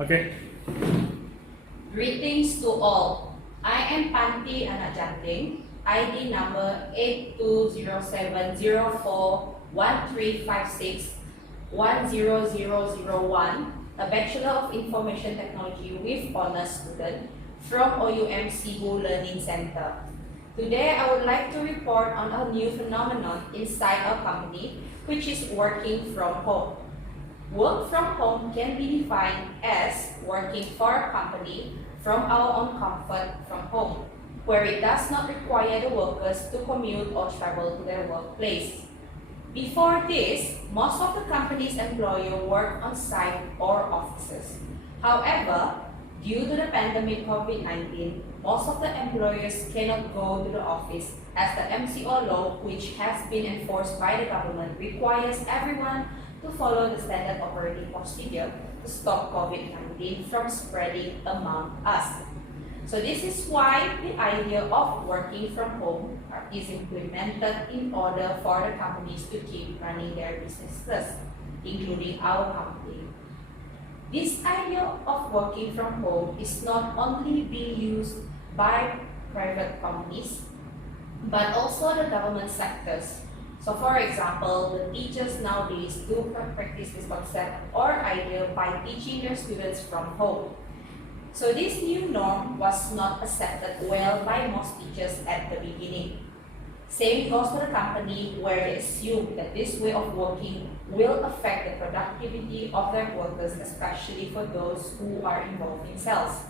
Okay. Greetings to all. I am Panti Anajanting, ID number 8207041356100001, a Bachelor of Information Technology with Honors student from OUMH2203 Center. Today, I would like to report on a new phenomenon inside our company, which is working from home. Work from home can be defined as working for a company from our own comfort from home, where it does not require the workers to commute or travel to their workplace. Before this, most of the company's employees work on site or offices. However, due to the pandemic COVID-19, most of the employers cannot go to the office as the MCO law, which has been enforced by the government, requires everyone to follow the standard operating procedure to stop COVID-19 from spreading among us. So this is why the idea of working from home is implemented in order for the companies to keep running their businesses, including our company. This idea of working from home is not only being used by private companies, but also the government sectors. So for example, the teachers nowadays do practice this concept or idea by teaching their students from home. So this new norm was not accepted well by most teachers at the beginning. Same goes to the company, where they assume that this way of working will affect the productivity of their workers, especially for those who are involved in sales.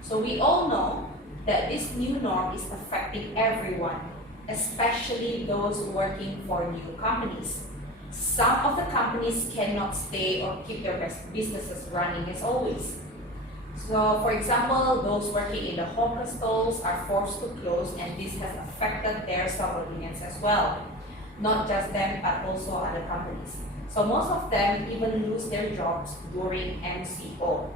So we all know that this new norm is affecting everyone, especially those working for new companies. Some of the companies cannot stay or keep their businesses running as always. So for example, those working in the hawker stalls are forced to close, and this has affected their subordinates as well. Not just them, but also other companies. So most of them even lose their jobs during MCO.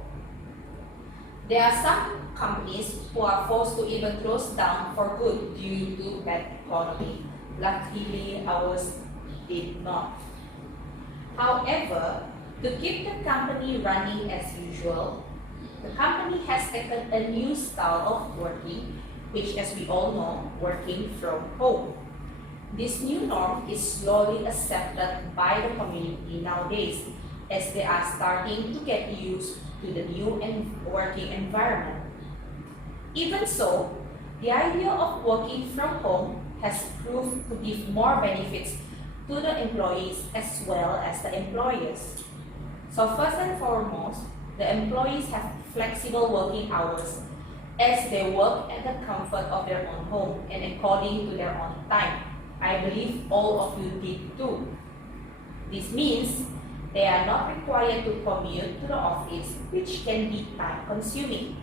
There are some companies who are forced to even close down for good due to bad economy. Luckily, ours did not. However, to keep the company running as usual, the company has taken a new style of working, which, as we all know, working from home. This new norm is slowly accepted by the community nowadays, as they are starting to get used to the new working environment. Even so, the idea of working from home has proved to give more benefits to the employees as well as the employers. So first and foremost, the employees have flexible working hours as they work at the comfort of their own home and according to their own time. I believe all of you did too. This means they are not required to commute to the office, which can be time-consuming.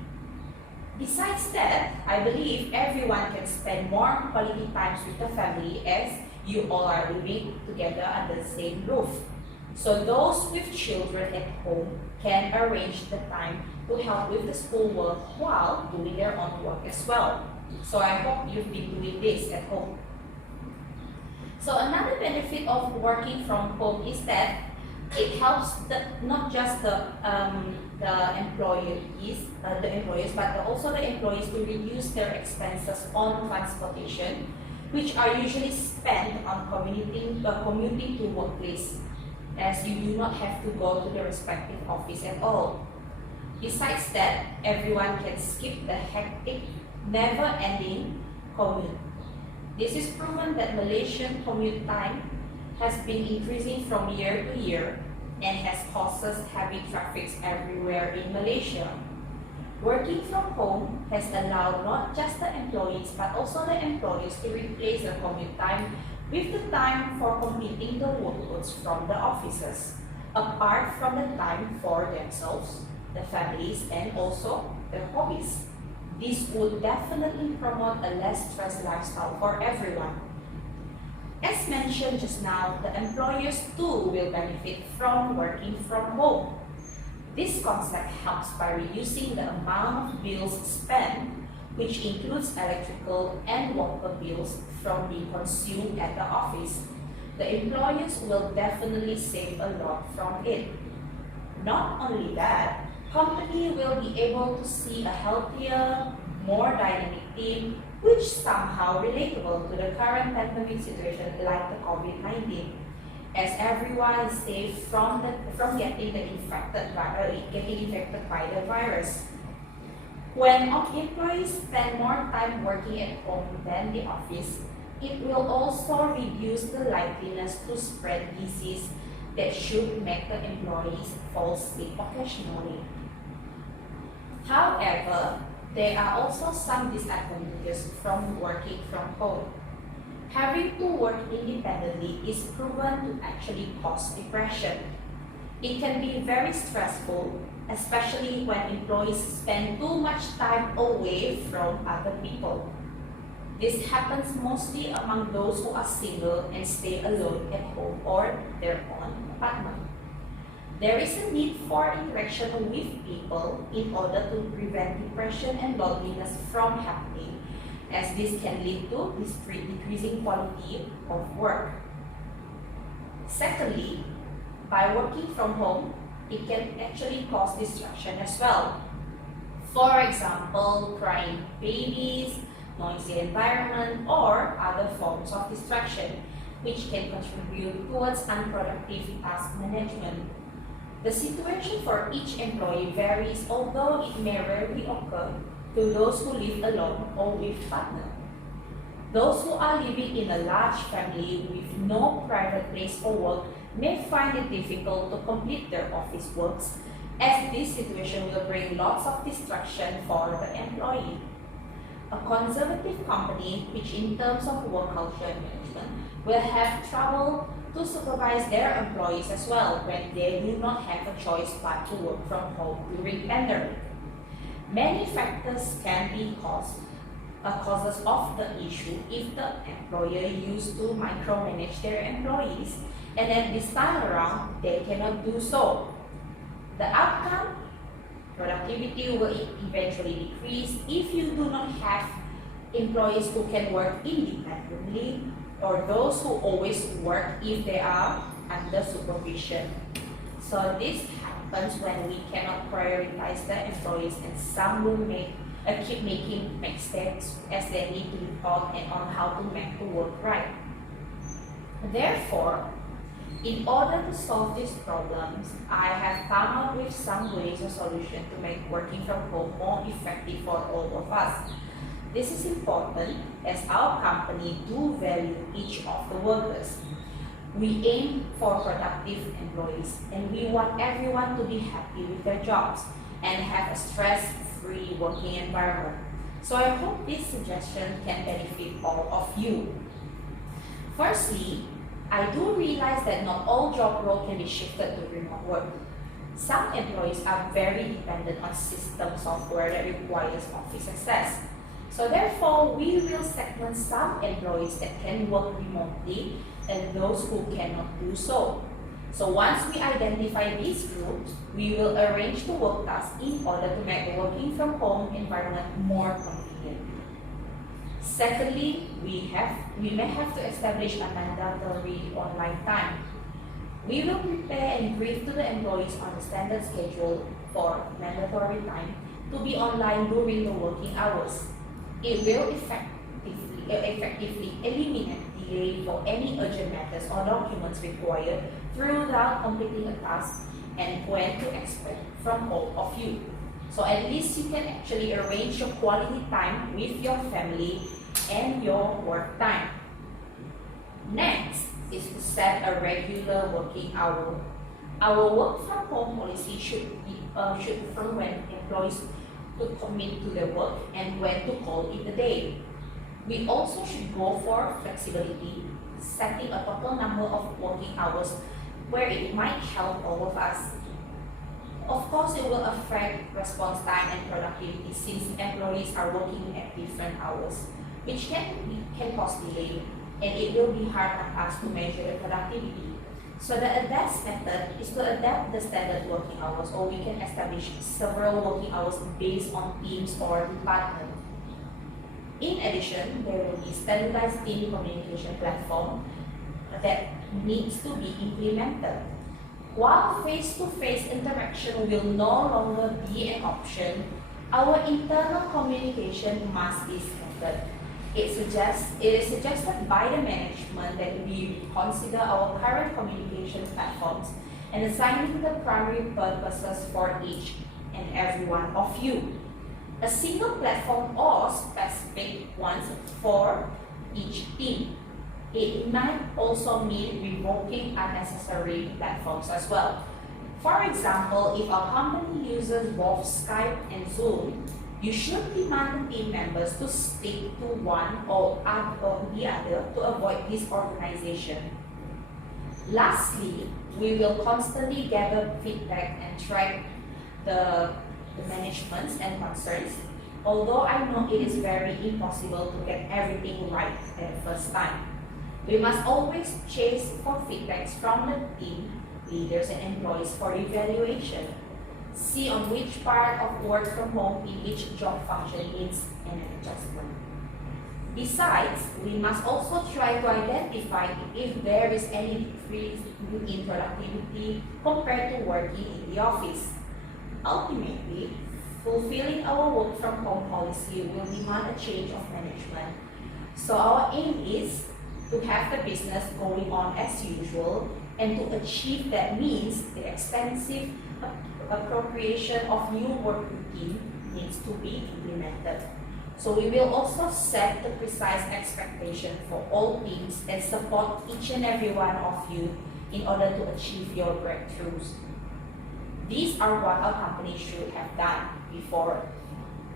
Besides that, I believe everyone can spend more quality times with the family as you all are living together under the same roof. So those with children at home can arrange the time to help with the schoolwork while doing their own work as well. So I hope you've been doing this at home. So another benefit of working from home is that it helps not just the employees, but also the employees to reduce their expenses on transportation, which are usually spent on commuting to workplace, as you do not have to go to the respective office at all. Besides that, everyone can skip the hectic, never-ending commute. This is proven that Malaysian commute time has been increasing from year to year and has caused heavy traffic everywhere in Malaysia. Working from home has allowed not just the employees but also the employees to replace their commute time with the time for completing the workloads from the offices, apart from the time for themselves, the families, and also their hobbies. This would definitely promote a less stressed lifestyle for everyone. As mentioned just now, the employers too will benefit from working from home. This concept helps by reducing the amount of bills spent, which includes electrical and water bills from being consumed at the office. The employers will definitely save a lot from it. Not only that, company will be able to see a healthier, more dynamic team, which somehow relatable to the current pandemic situation like the COVID-19, as everyone is safe from getting infected by the virus. When employees spend more time working at home than the office, it will also reduce the likeliness to spread disease that should make the employees fall sick occasionally. However, there are also some disadvantages from working from home. Having to work independently is proven to actually cause depression. It can be very stressful, especially when employees spend too much time away from other people. This happens mostly among those who are single and stay alone at home or their own apartment. There is a need for interaction with people in order to prevent depression and loneliness from happening, as this can lead to decreasing quality of work. Secondly, by working from home, it can actually cause distraction as well. For example, crying babies, noisy environment, or other forms of distraction, which can contribute towards unproductive task management. The situation for each employee varies, although it may rarely occur to those who live alone or with partner. Those who are living in a large family with no private place for work may find it difficult to complete their office works, as this situation will bring lots of distraction for the employee. A conservative company, which in terms of work culture and management, will have trouble to supervise their employees as well when they do not have a choice but to work from home during pandemic. Many factors can be causes of the issue if the employer used to micromanage their employees, and then this time around they cannot do so. The outcome, productivity will eventually decrease if you do not have employees who can work independently, or those who always work if they are under supervision. So this happens when we cannot prioritize the employees, and some will keep making mistakes as they need to be taught and on how to make the work right. Therefore, in order to solve these problems, I have come up with some ways or solutions to make working from home more effective for all of us. This is important as our company do value each of the workers. We aim for productive employees, and we want everyone to be happy with their jobs and have a stress-free working environment. So I hope this suggestion can benefit all of you. Firstly, I do realize that not all job roles can be shifted to remote work. Some employees are very dependent on system software that requires office access. So therefore, we will segment some employees that can work remotely and those who cannot do so. So once we identify these groups, we will arrange the work tasks in order to make the working from home environment more convenient. Secondly, we may have to establish a mandatory online time. We will prepare and brief to the employees on the standard schedule for mandatory time to be online during the working hours. It will effectively eliminate delay for any urgent matters or documents required throughout completing a task and when to expect from all of you. So at least you can actually arrange your quality time with your family and your work time. Next is to set a regular working hour. Our work from home policy should from when employees to commit to their work and when to call it a day. We also should go for flexibility, setting a total number of working hours where it might help all of us. Of course, it will affect response time and productivity since employees are working at different hours, which can cause delay, and it will be hard on us to measure the productivity. So the best method is to adapt the standard working hours, or we can establish several working hours based on teams or department. In addition, there will be standardized team communication platform that needs to be implemented. While face-to-face interaction will no longer be an option, our internal communication must be scattered. It is suggested by the management that we reconsider our current communication platforms and assigning the primary purposes for each and every one of you. A single platform or specific ones for each team. It might also mean revoking unnecessary platforms as well. For example, if a company uses both Skype and Zoom, you should demand the team members to stick to one or the other to avoid disorganization. Lastly, we will constantly gather feedback and track the managements and concerns, although I know it is very impossible to get everything right at the first time. We must always chase for feedbacks from the team, leaders and employees for evaluation. See on which part of work from home in each job function needs an adjustment. Besides, we must also try to identify if there is any decrease in productivity compared to working in the office. Ultimately, fulfilling our work from home policy will demand a change of management. So our aim is to have the business going on as usual, and to achieve that means the extensive appropriation of new work routine needs to be implemented. So we will also set the precise expectation for all teams and support each and every one of you in order to achieve your breakthroughs. These are what our company should have done before.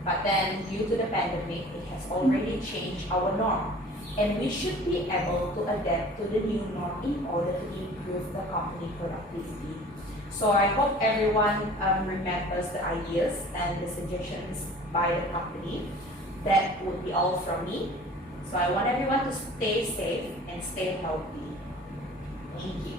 But then, due to the pandemic, it has already changed our norm. And we should be able to adapt to the new norm in order to improve the company productivity. So I hope everyone remembers the ideas and the suggestions by the company. That would be all from me. So I want everyone to stay safe and stay healthy. Thank you.